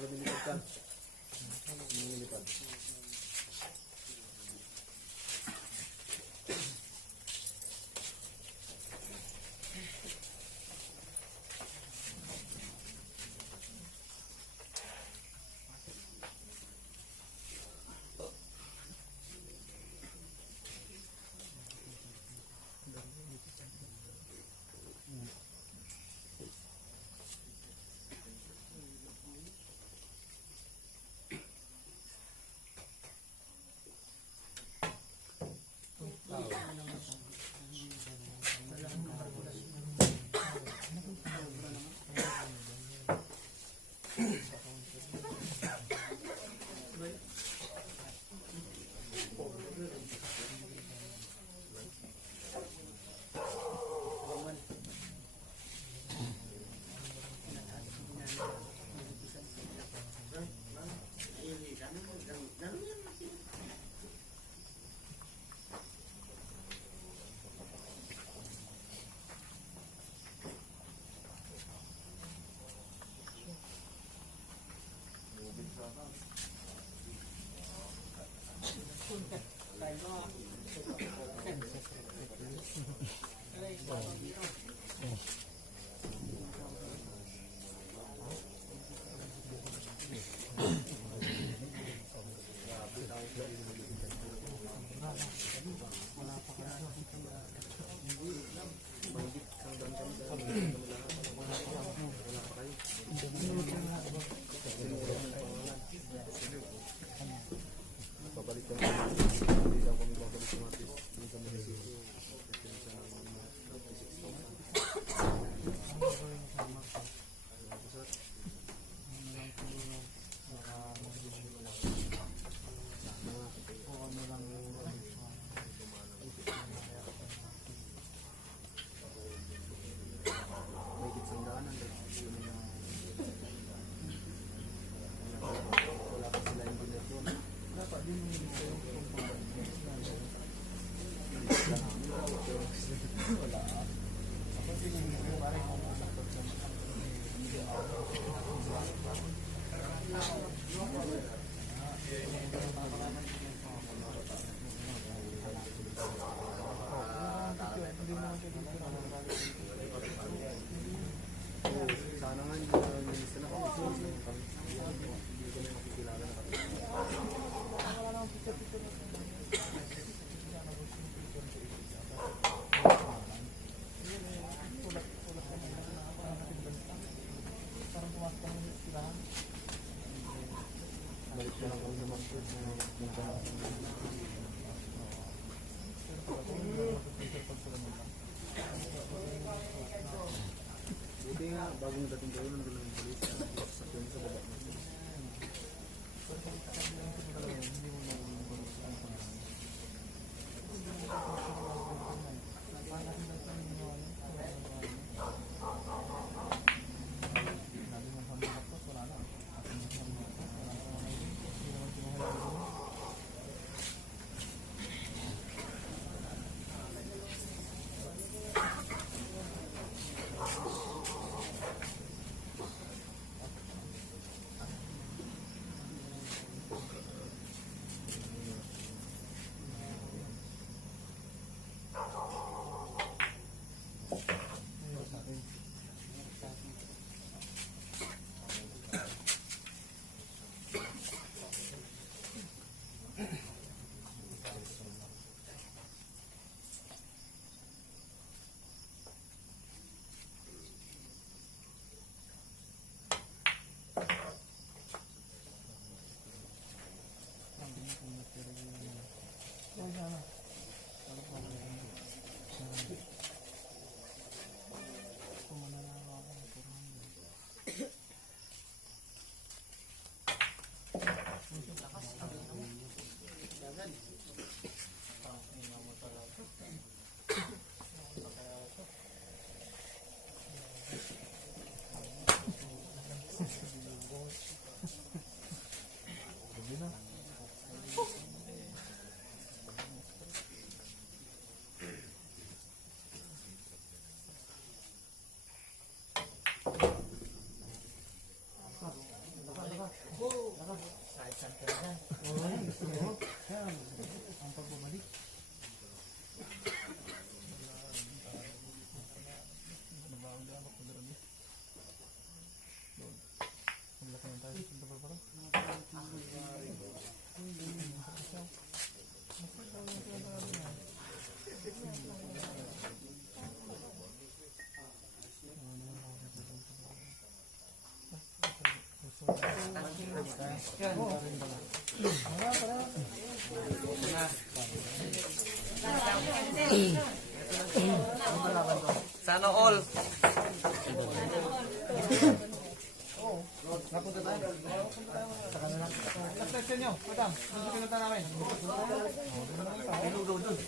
lumilipad ka. Lumilipad. Sana nga hindi na nilista na kami. Hindi ko na makikilala na kami. Balik ko lang kami sa market. Buti nga, bago dating kayo nang gulang polis, sa kanya sa baba. Ang pagbabalik. Sana all. Napunta tayo. Sa kanila. Last question nyo, madam. Ano pinunta namin? Ilugaw dun.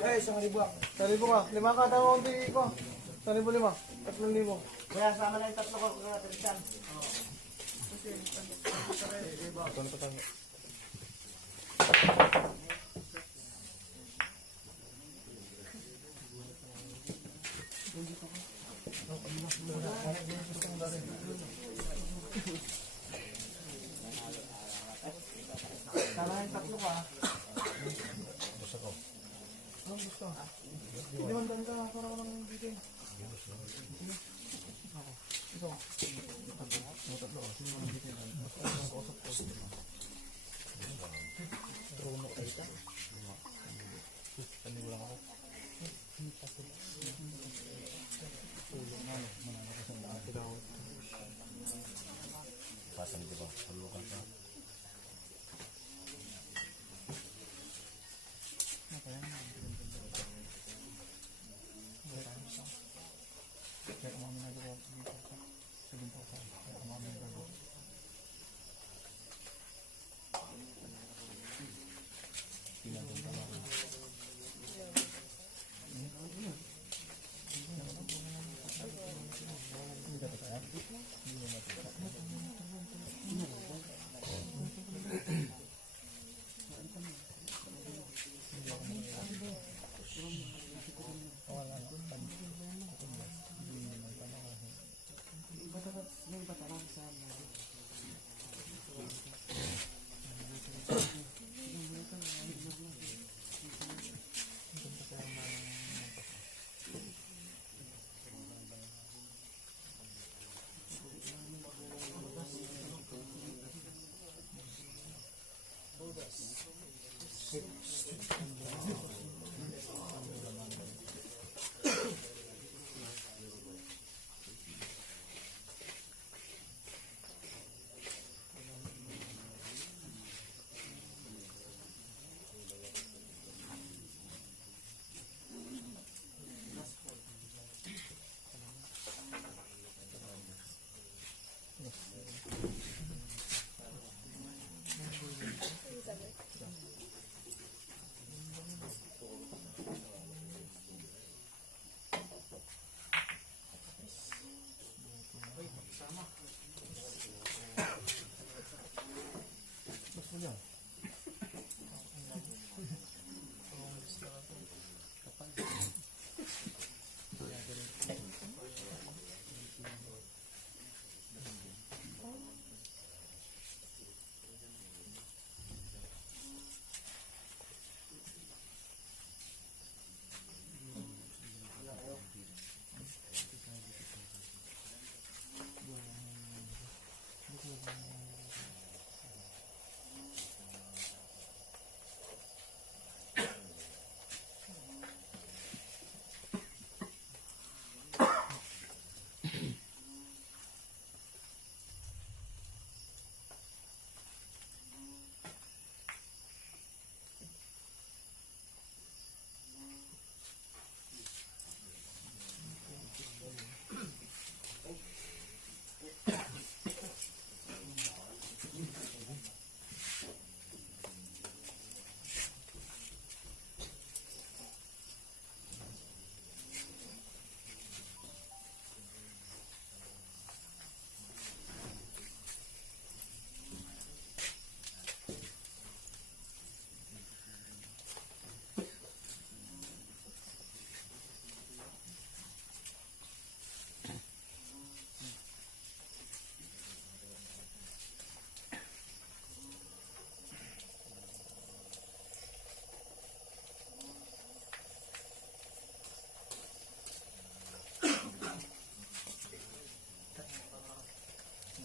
Eh, 1,000 ka. 1,000 ka. 5 ka, tama kong tingin ko. 1,500. 3,000. Kaya sama lang yung tatlo ko, kaya Tristan. Sama lang yung tatlo ka. Ang gusto. Hindi man daan ka, para ko ng bitin. Ako. Ikaw. Tatlo. Sino man bitin? Trono kayo ta? Paniwala ako. Tulong na. Manana ko sa lahat. Pasang di ba? Halukan ka. Kaya kung mga nagawa dito sa 7,000. Kaya kung mga nagawa.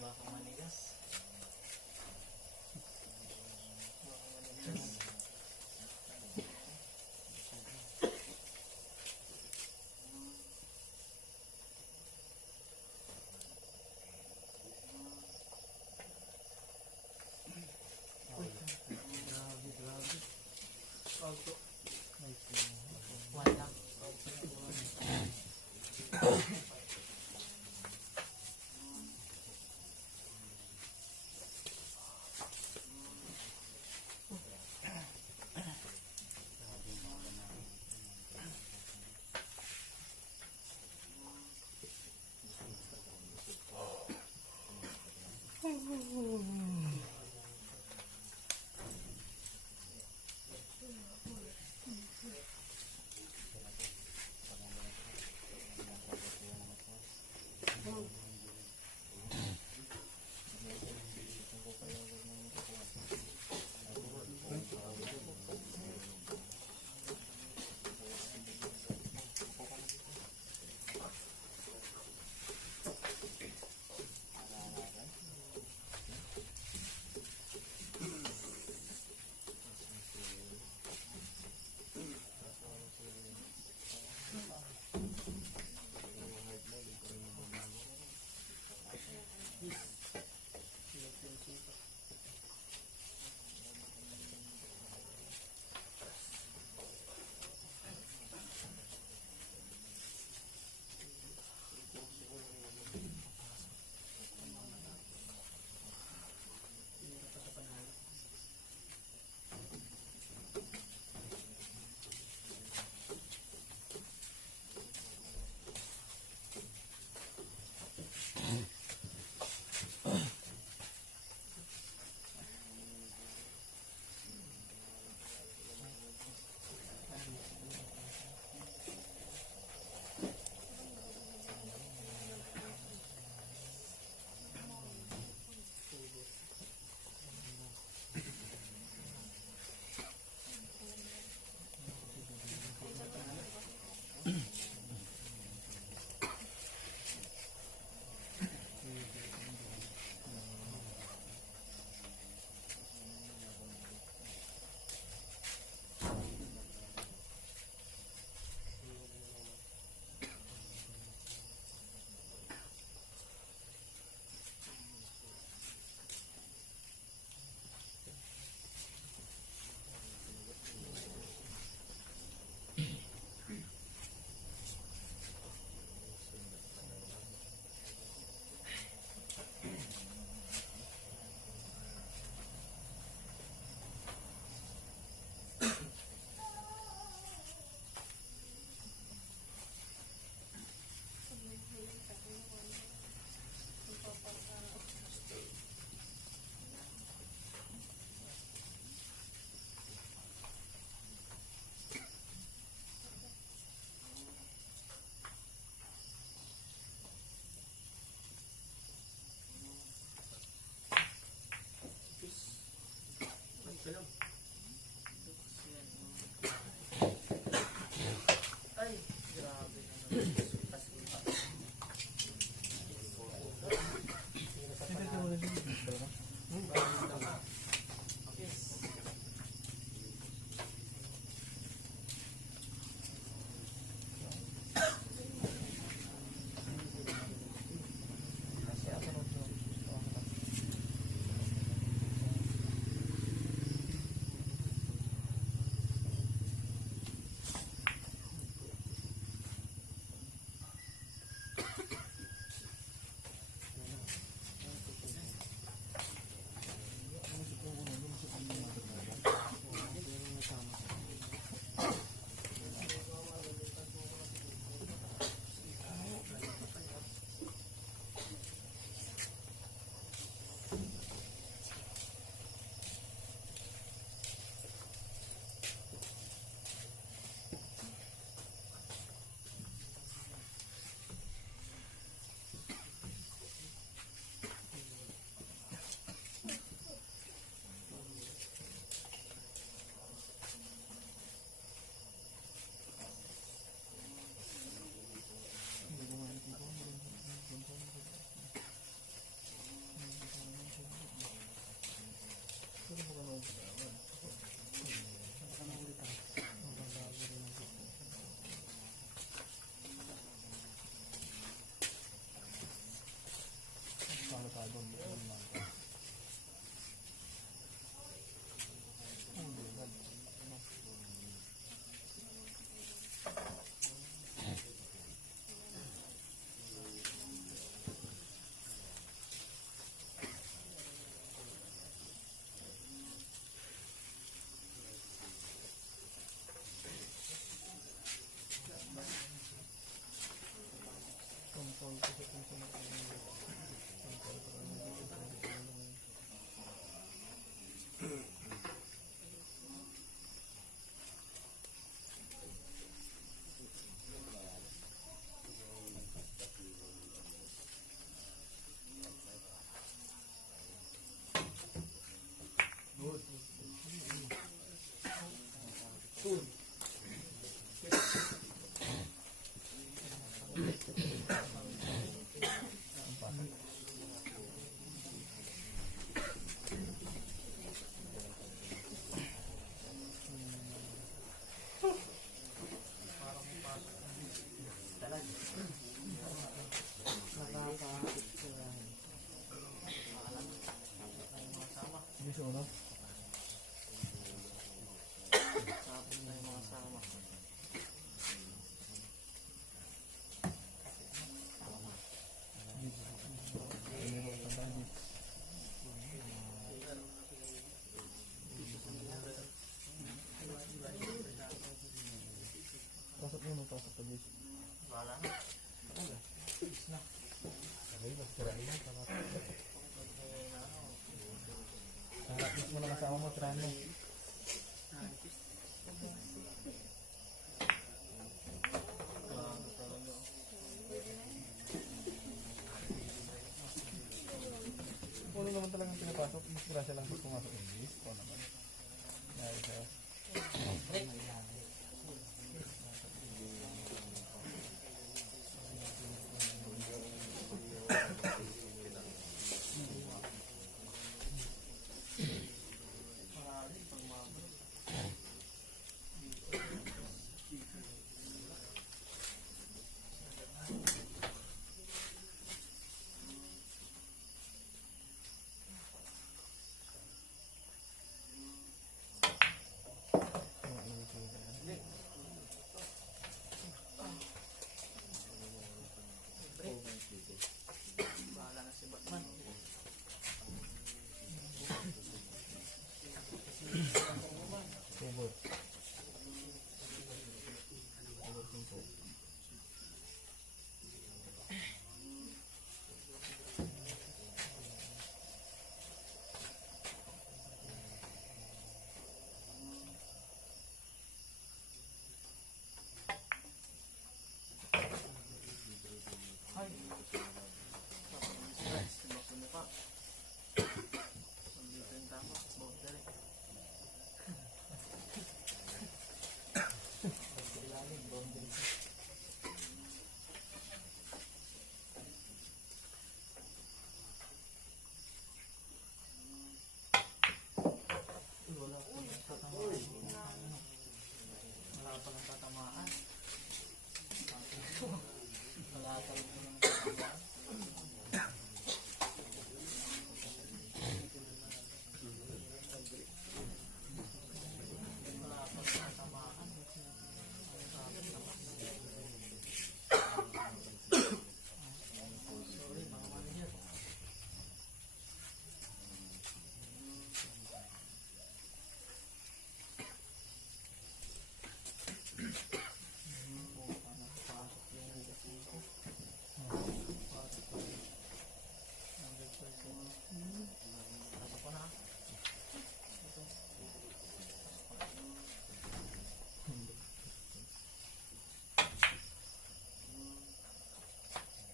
Baka manigas. Baka manigas. Grabe, grabe. Pagko. Ay, kung... One lang. Pasok mo, pasok ka dito. Wala na. Harap mo na kasama mo, trano. Ano naman talagang pinapasok? Mas grasya lang sa pumasok English. O naman. Dahil sa... Bahala na si Batman. Subot. Ay. Stress. Bakit na pa? Nandito yung tama. Boundary. Ilalim, boundary. Wala pa lang tatamaan. Wala pa lang tatamaan. Wala pa lang tatamaan. Wala pa lang tatamaan. Sorry, mga manager.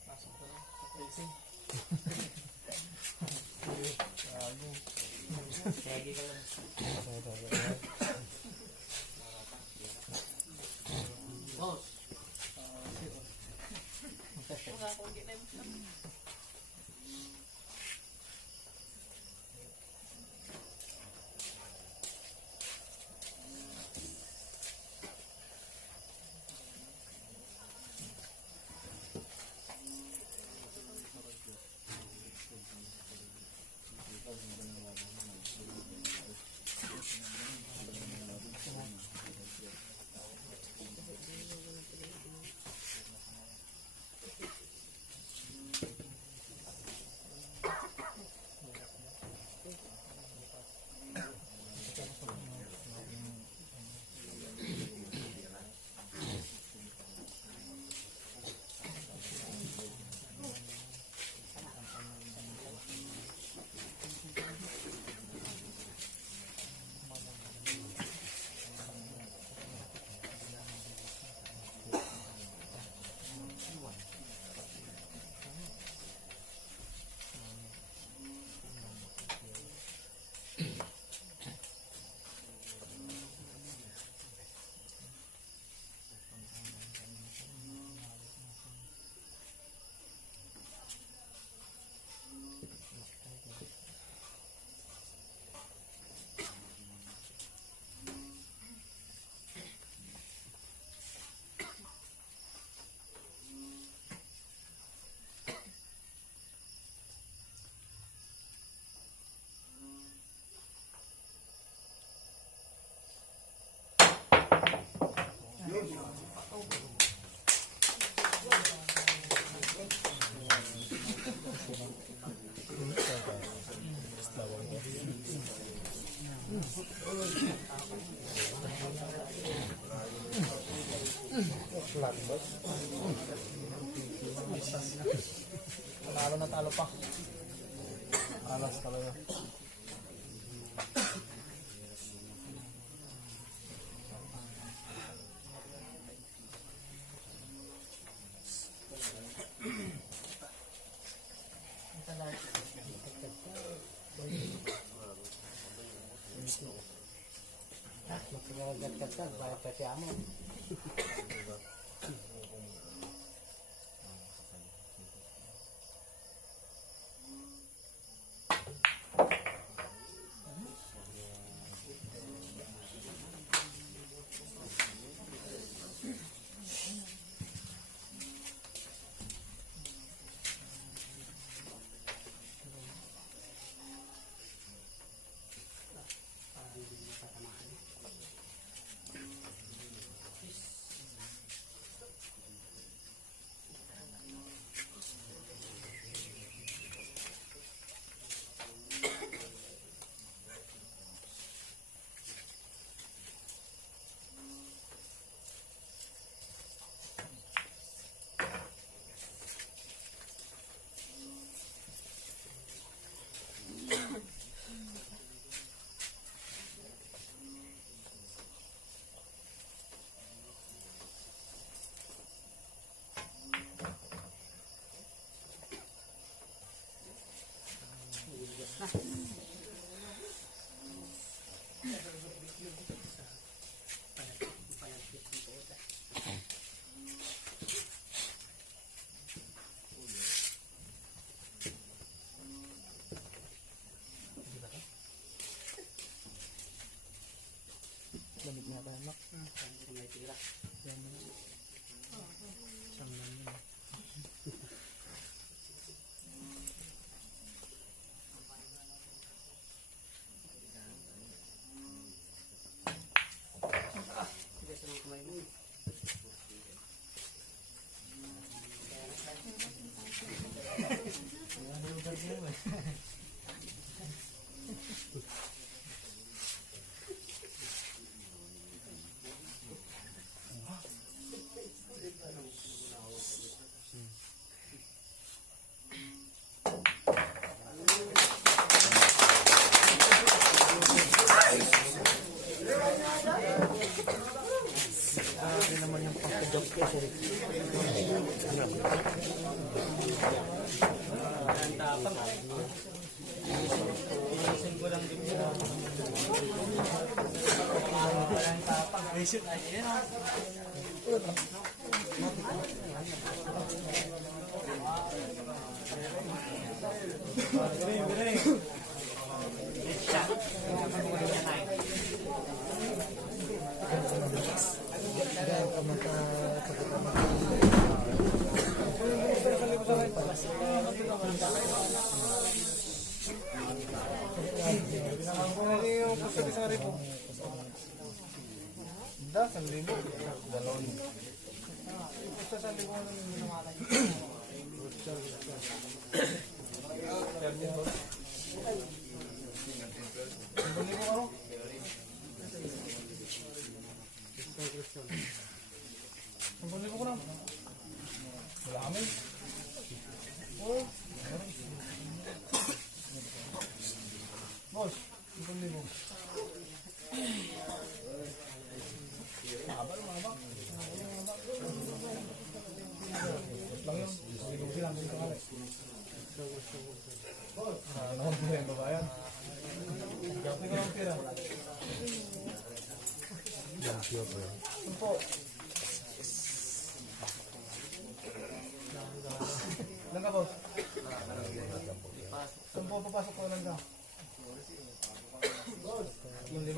Pasok ko lang sa tracing. Lagi ka lang. Boss. Wala akong ginam. Talo na talo pa. Alas talaga. Magkakagat-gat, bayad ka siya mo. Lamig nga tayo, Mak. May tira. Grabe naman yung pagkajok ko. Ang tapang. Iisin ko lang din siya. Ang tapang. Ayun o. Da, 1,000. Dalawang. Basta 1,000 ko lang yung namatay. Ang ko na. Wala kami. Oh. Boss, 1,000. Mahaba. Lang yun. Hindi lang dito kami. Naman po yung babayan. Gapi ko lang pira. Sampo. Lang ka, boss? Sampo, papasok ko lang ka. Yung 5.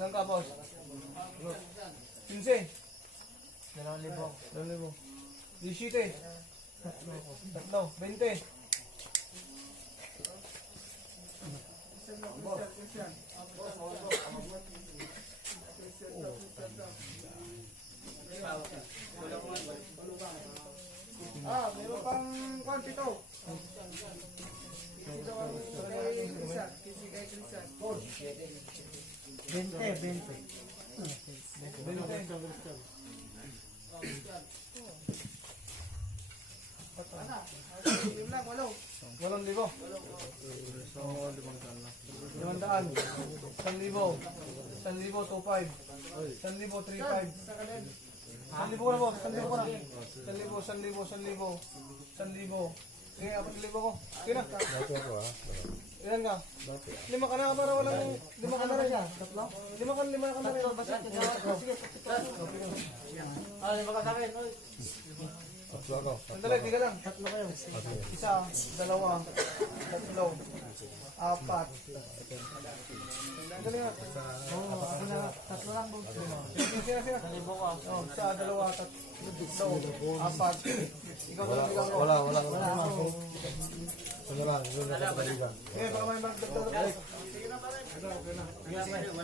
Lang ka, boss? 15. 2,000. 17. 20. Meron pang pito. Ito ang kay Crisan. Kasi kay Crisan. 8,000. So, 500 na. 500. 1,000. 1,000, 2,500. 1,000, 3,500. 1,000 ko na po. 1,000 ko na. 1,000. Sige, 4,000 ko. Sige na. Dati ako ha. Ilan ka? 5 ka na para walang 5 ka na rin siya. 5 ka na rin. Sige. Lima ka sa akin. Oy. Tatlo ako. Sandali, tiga lang. 1, 2, 3, 4. Sandali nga. Sige. 1,000 ko. 1, 2, 3, 4. Ikaw na lang ko. Wala. Ano lang, yun na kapataligan. Eh, baka may magdagdag.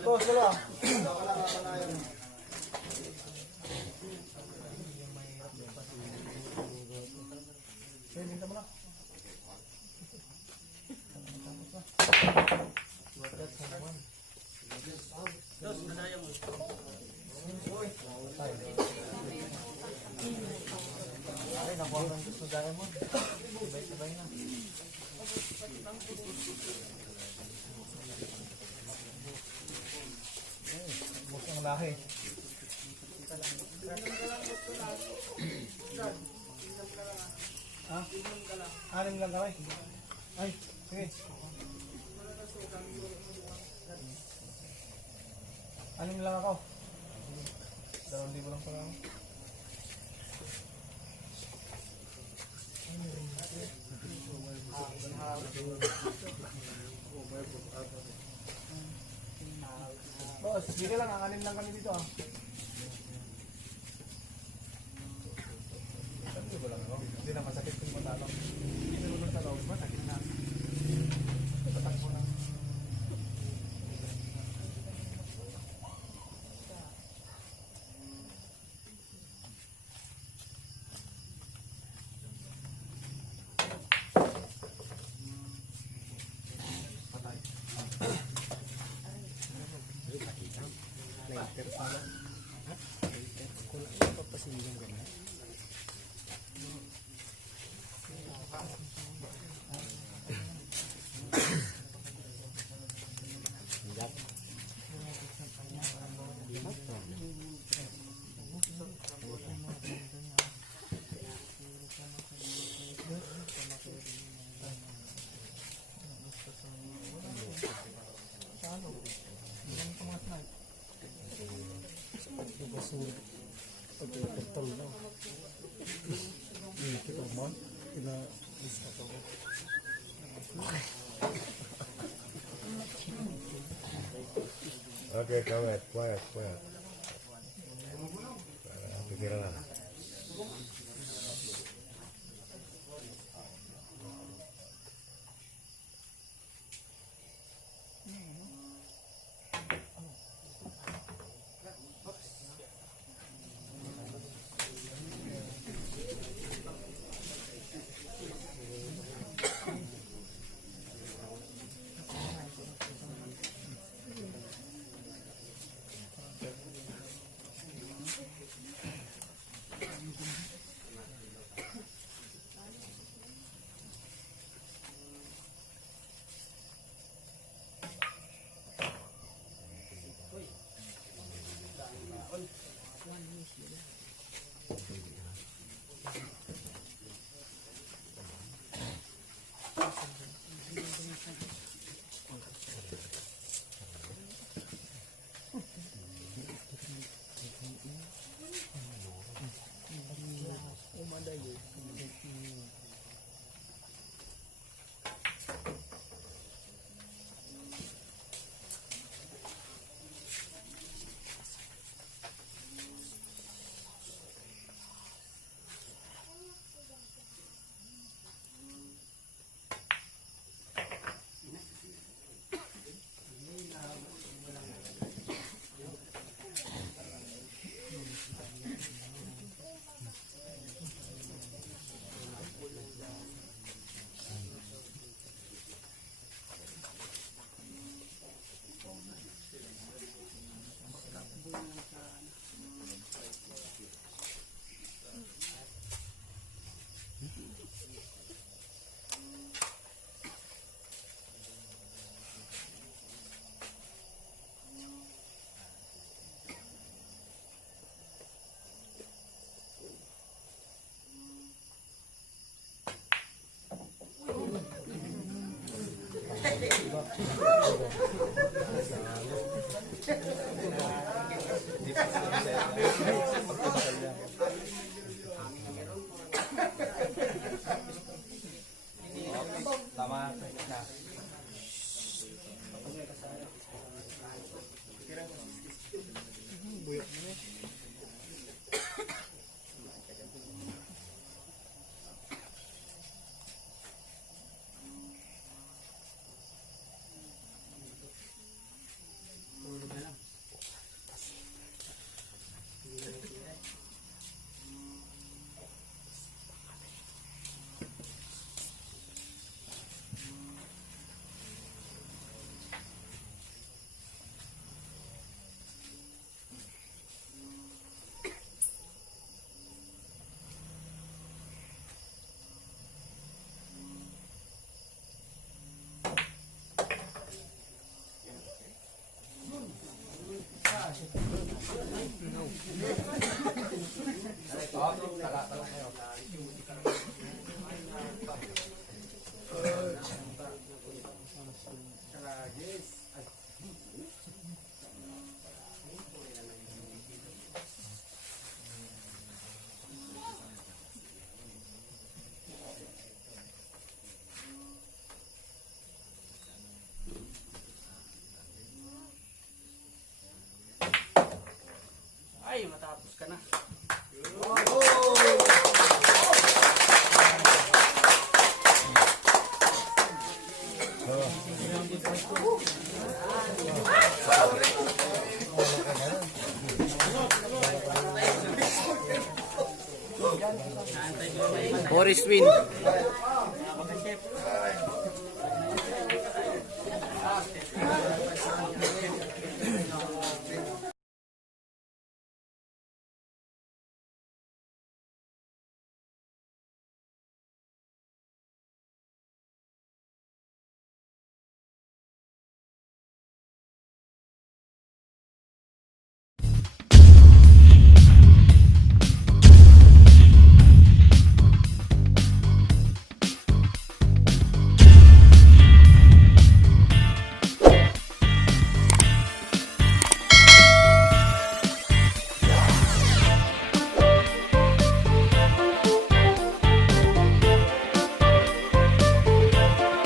Boss, wala. Sige, binta mo na. Dos, manaya mo. Ay, nakuha ng gusto dahil mo. Sabay na. Bukang lahi. Ha? 6 lang kami. Ay, sige. 6 lang ako. 2,000 lang pala ako. Boss, sige lang, ang 6 lang kami dito ah. Sabi ko lang ako, hindi na masakit kung matalong. Hindi mo sa loob, masakit na. Patak mo lang. Okay, quiet. Pikiran na. Tama. Ay, matapos ka na. Boris Win.